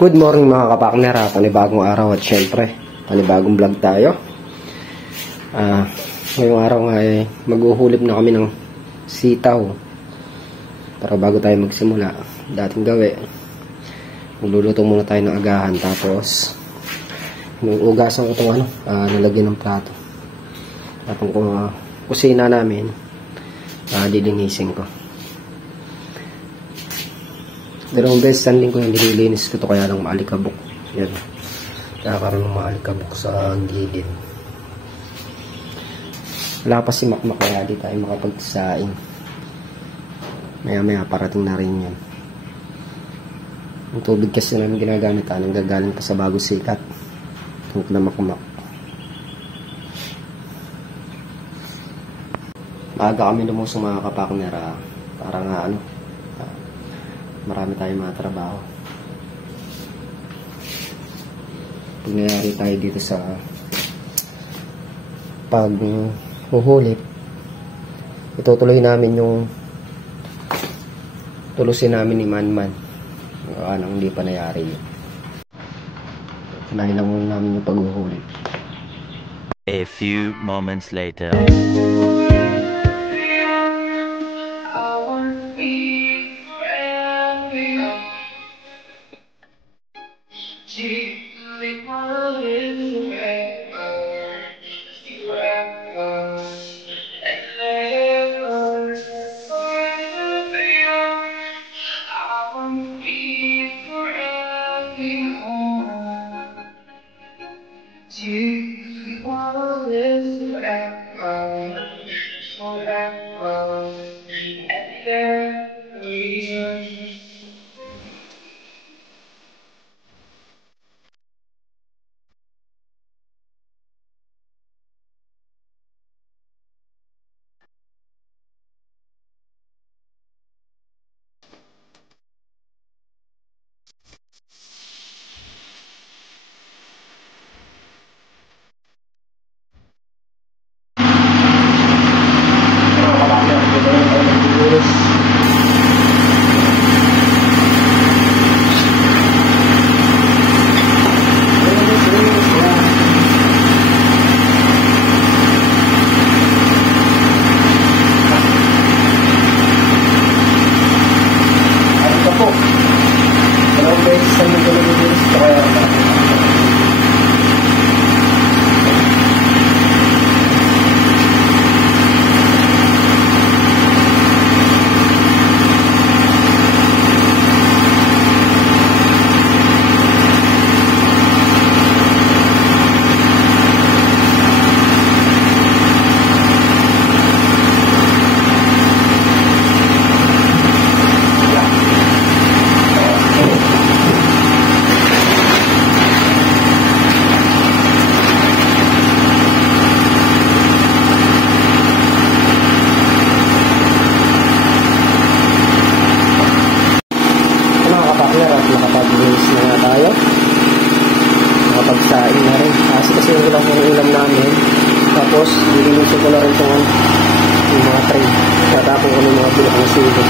Good morning mga kapakner, panibagong araw at syempre panibagong vlog tayo. Ngayong araw ay maghuhulip na kami ng sitaw. Para bago tayo magsimula, dating gawi, magluluto muna tayo ng agahan. Tapos ugasan ko itong nalagyan ng plato. Tapos kusina namin, didinisin ko. Dalawang beses sa linggo yung nililinis ko to, kaya lang maalikabok. Yan. Kakaroon ng maalikabok sa gilid. Wala pa si Makmak, kaya di tayo makapagsaing. Maya parating na rin yan. Yung tubig kasi namin ginagamit, nanggagaling pa sa Bago Sikat. Tungkol na Makmak. Maaga kami lumusong mga kapakner, para nga marami tayong mga trabaho. Pag nangyari tayo dito sa paghuhulip, itutuloy namin yung tulusin namin ni Manman. Anong hindi pa nangyari yun. Tunahin lang muna namin yung paghuhulip. A few moments later. Nakapag-release na nga tayo. Nakapagsaing na rin. Kasi yung ulam namin. Tapos, dilinisin ko na rin yung mga tray. Tatapon ko ng mga bulok ng sili.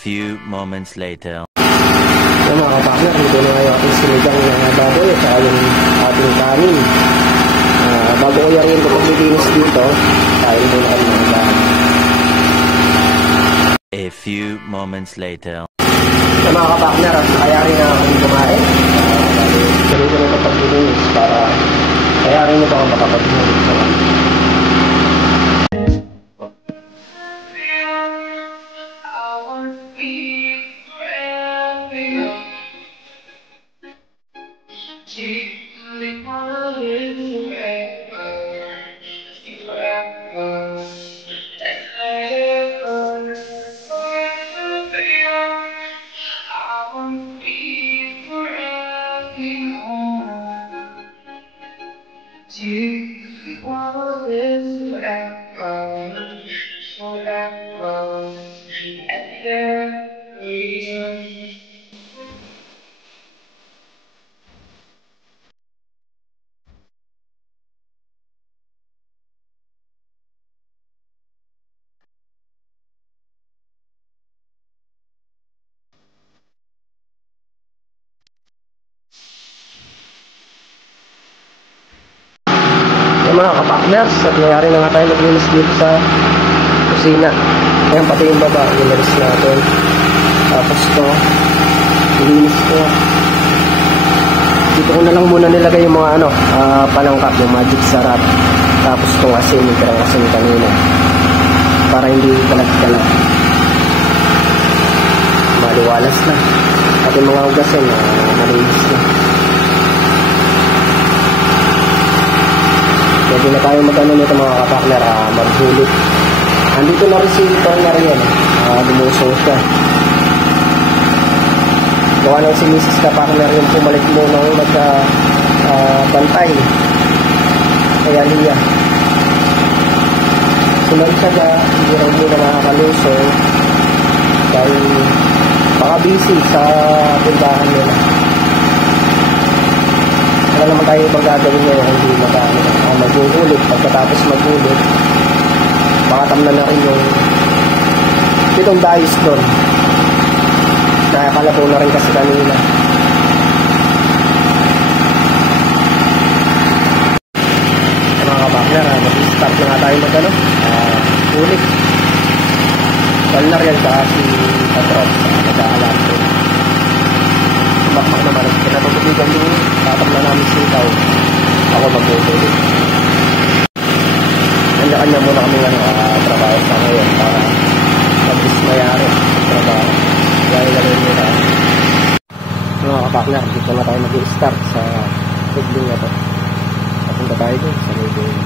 few moments later. So mga kapakner, dito na yung ating sinigang na baboy at saka yung ating kanin. Bago ko yarin ko paglilinis dito, tayo muna kami ng agahan. A few moments later. So mga kapakner, at nakayari na kami kumain. Tuloy ko na ito paglilinis para kayari nyo ba ako makapag-ulit sa kami. Mga kapakners, at nangyari na nga tayo naglinis dito sa kusina. Ayan, pati yung baba, nilinis natin. Tapos ito, nilinis ko. Dito ko na lang muna nilagay yung mga palangkap, yung magic sarap. Tapos itong asin, yung pirang asin kanina. Para hindi kalat-kalat. Maliwalas na. At yung mga ugasin, malinis na. Pwede na tayo mag-ano nito mga kapakner, maghulit. Andito na rin si partner yan, lumusong siya. Gawa lang si Mrs. Kapakner yung pumalit mo nang magka-bantay. Kaya niya. Sunod siya ba, hindi rin muna makakalusong dahil baka busy sa tindahan nila. Wala naman tayo ibang gagawin ngayon, hindi maghuhulit. Pagkatapos maghulit, baka tamnan na rin yung pitong dais doon. Nakakalapo na rin kasi kanina. Mga kapakner, mag-start na nga tayo hulit. Walnar yan ka si Patron, nag-aalam ko. Bakmak naman, pinatutubigan yung tatam na namin sitaw. Ako mag-utulit. Kanya-kanya muna kami trabaho sa ngayon para mag-is mayari trabaho. Kaya nilagay nyo na. Mga kapakner, dito na tayo mag-i-start sa tubling na ito. Papunta tayo dun sa tubling.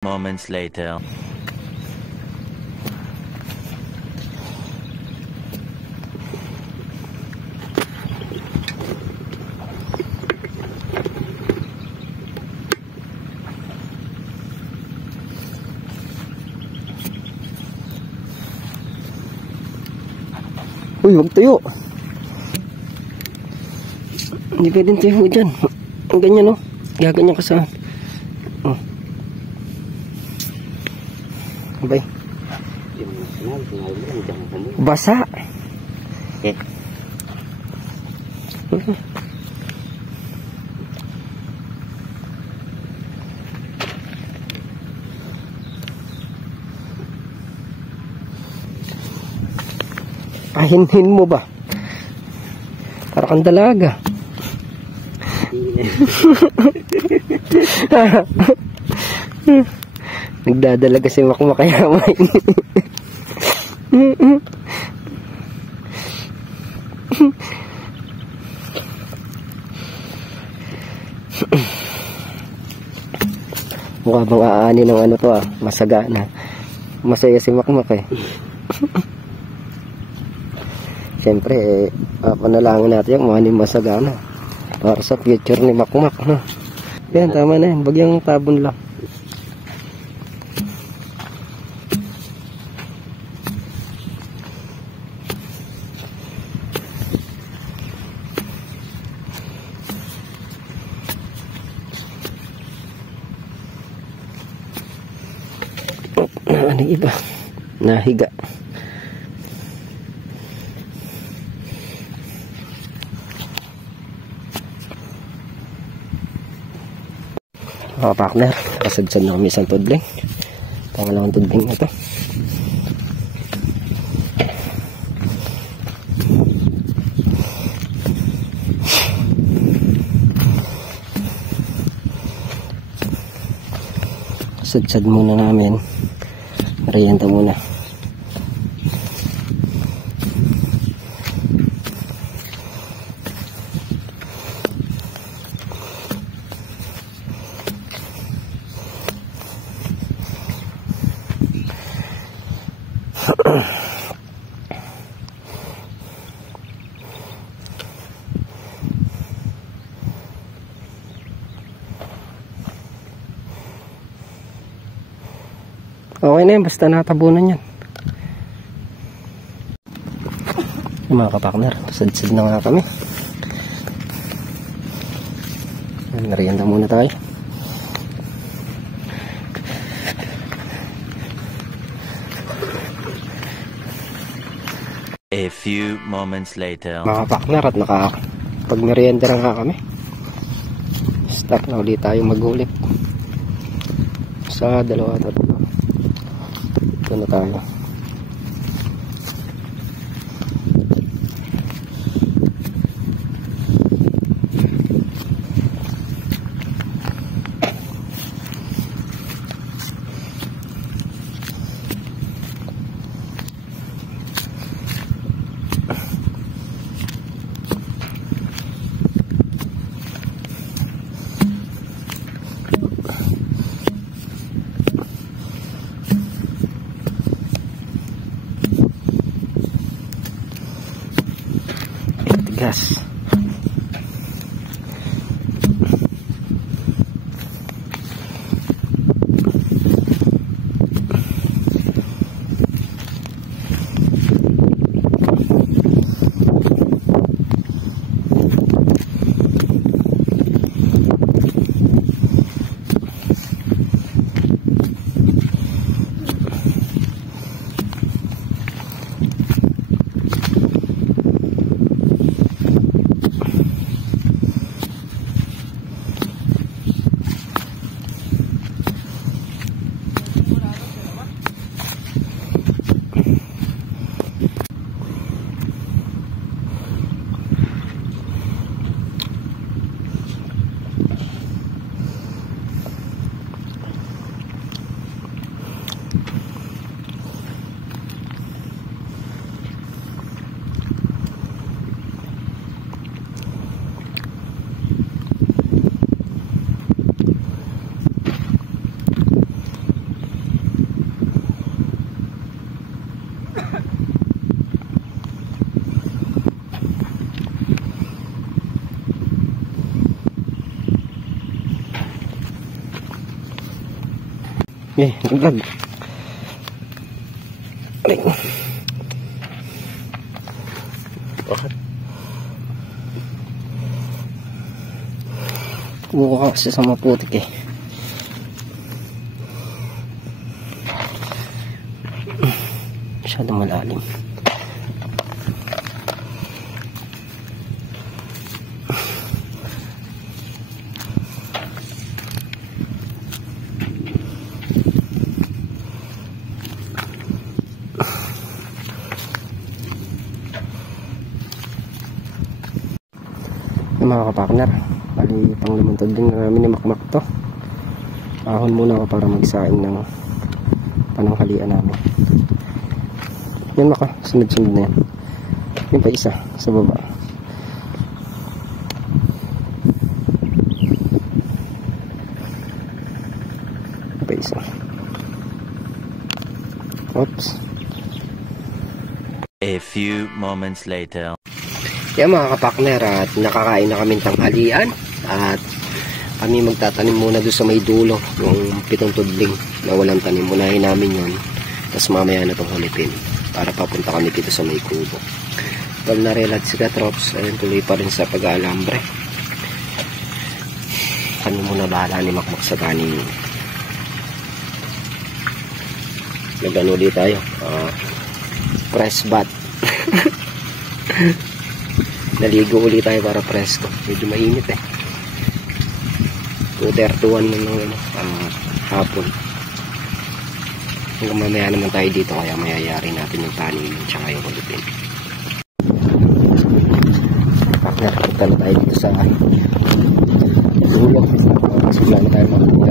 Moments later. Uy, huwag tayo. Hindi pwedeng tayo dyan. Ang ganyan, no? Gaganyan ka sa... Oh. Abay. Basa. Eh. Kahinhin mo ba? Para kang dalaga. Nagdadalaga si Makmak kaya may. Mukha bang aani ng ano to masagana. Masaya si Makmak eh. Siyempre panalangin natin yung mukha ni masagana para sa future ni Makmak, no? Yan, tama na yan. Bagyang tabon lang. Ano iba? Nahiga. Mga partner, kasadsan na kami isang tudling. Pangalawang tudling na ito. Kasadsad muna namin. Merienda muna. Okay na yun, basta natabunan yan. Mga kapakner, sad-sad na nga kami. Merienda muna tayo. A few moments later. Mga kapakner, at nakapag-merienda na nga kami. Start na ulit tayo maghulit. Sa 2 at 3. Ito na tayo. Gas. Naglag. Aray. Bakit? Mukha kasi sa maputik eh. Masyadong malalim. Mga kapartner, bali pang limang din na namin ni Makmak to. Ahon muna ako para magsaing ng pananghalian namin. Yan maka, sunod-sunod na yan. Yung pa isa sa baba. Yung pa isa. Oops. A few moments later. Yan mga kapakner, at nakakain na kami tanghalian at kami magtatanim muna doon sa may dulo yung 7 tudling na walang tanim. Unahin namin yun, tapos mamaya na itong hulipin para papunta kami dito sa may kubo. Pag narelad si Katrops, ayun, tuloy pa rin sa pag-aalambre. Kami muna bahala ni Makmak sa tanim. Nagano ulit tayo, press bat. Naligo ulit tayo para presko. Medyo mainit eh. 2:31 ng hapon. Hanggang mamaya naman tayo dito, kaya mayayari natin yung tanin tsaka yung kulupin. Nakakita na tayo dito sa dulo. Sigla na tayo makikita.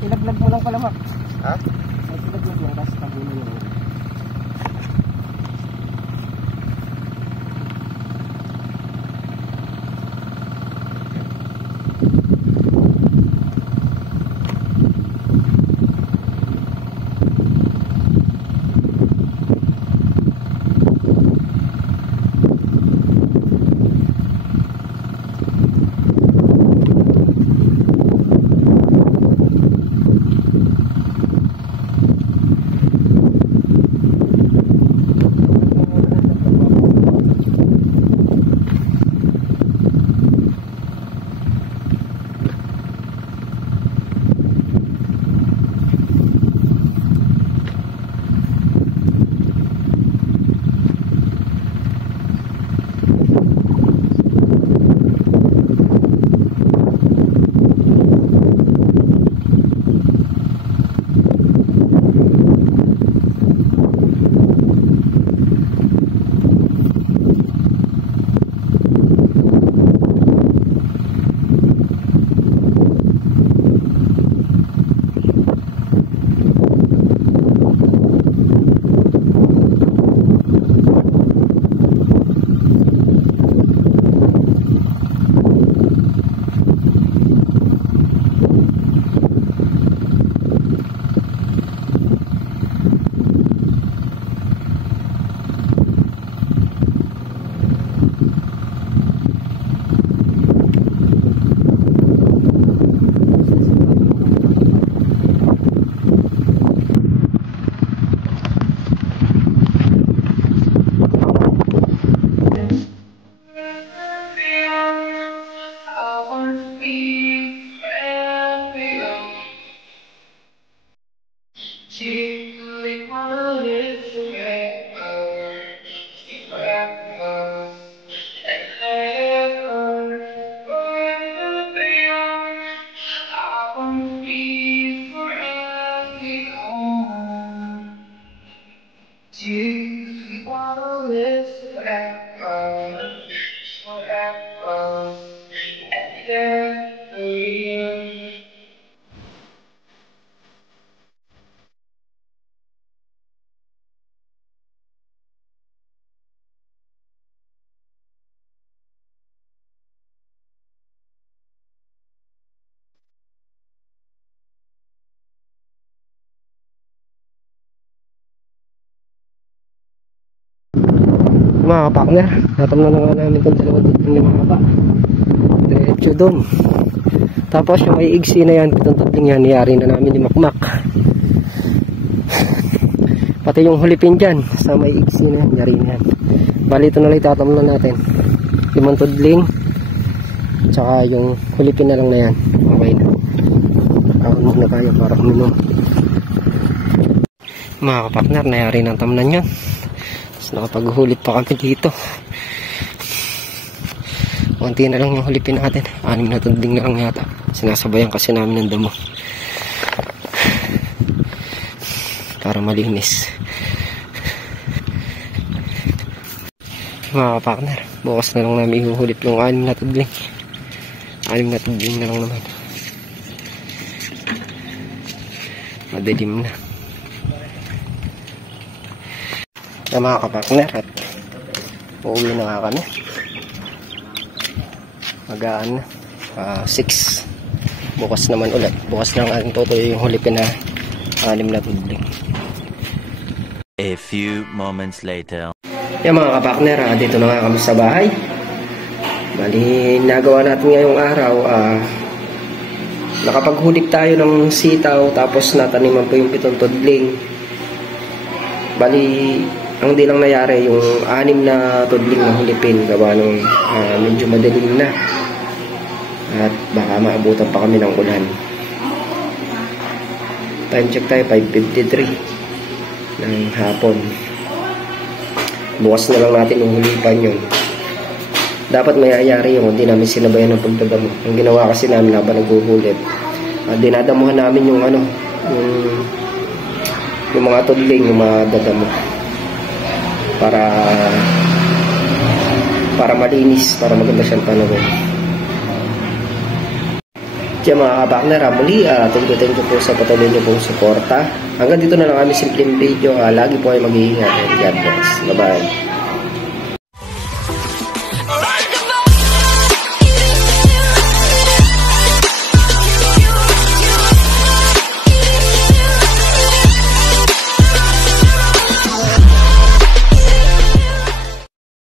Tinaglag mo lang pala, Mak. Ha? Ay, tinaglag lang, tapos tabunin mo. Mga partner, natamnan na nga namin itong dalawang tudling na mahaba. Diretso doon. Tapos yung may igsi na yan, itong tudling yan, niyari na namin ni Makmak. Pati yung hulipin dyan, sa may iksi na yan, yari na yan. Bali ito na lang itatamnan natin. 5 tudling, tsaka yung hulipin na lang na yan. Okay na. Kaon muna tayo para uminom. Mga kapakner, nayari ng tamnan yan. Tapos nakapaghulit pa kami dito. Kunti na lang yung hulipin natin. 6 na tudling na lang yata. Sinasabayan kasi namin ng damo para malinis. Mga kapakner, bukas na lang namin ihuhulip yung 6 na tudling. 6 na tudling na lang naman. Madilim na. Kaya mga kapakner, at uuwi na nga kami. Magaan na. 6. Bukas naman ulit. Bukas na ang ating tutuloy yung hulipin na 6 na tudling. A few moments later. Yan mga kapakner, dito na nga kami sa bahay. Bali, nagawa natin ngayong araw. Nakapaghulip tayo ng sitaw, tapos nataniman po yung 7 tudling. Bali, ang di lang nangyari yung 6 na tudling na hulipin. Gawa nung medyo madilim na. At baka maabutan pa kami ng ulan. Time check tayo, 5:53 ng hapon. Bukas na lang natin uhulipan yun. Dapat mayayari yung hindi namin sinabayan ng pagdadamo. Ang ginawa kasi namin habang naghuhulip, dinadamuhan namin yung yung mga tudling, yung mga dadamo, para malinis, para maganda siyang panahon. Kaya mga kapakner, muli, thank you po sa patuloy niyo pong suporta. Hanggang dito na lang kami simpleng video. Lagi po ay mag-iingat. God bless. Bye-bye.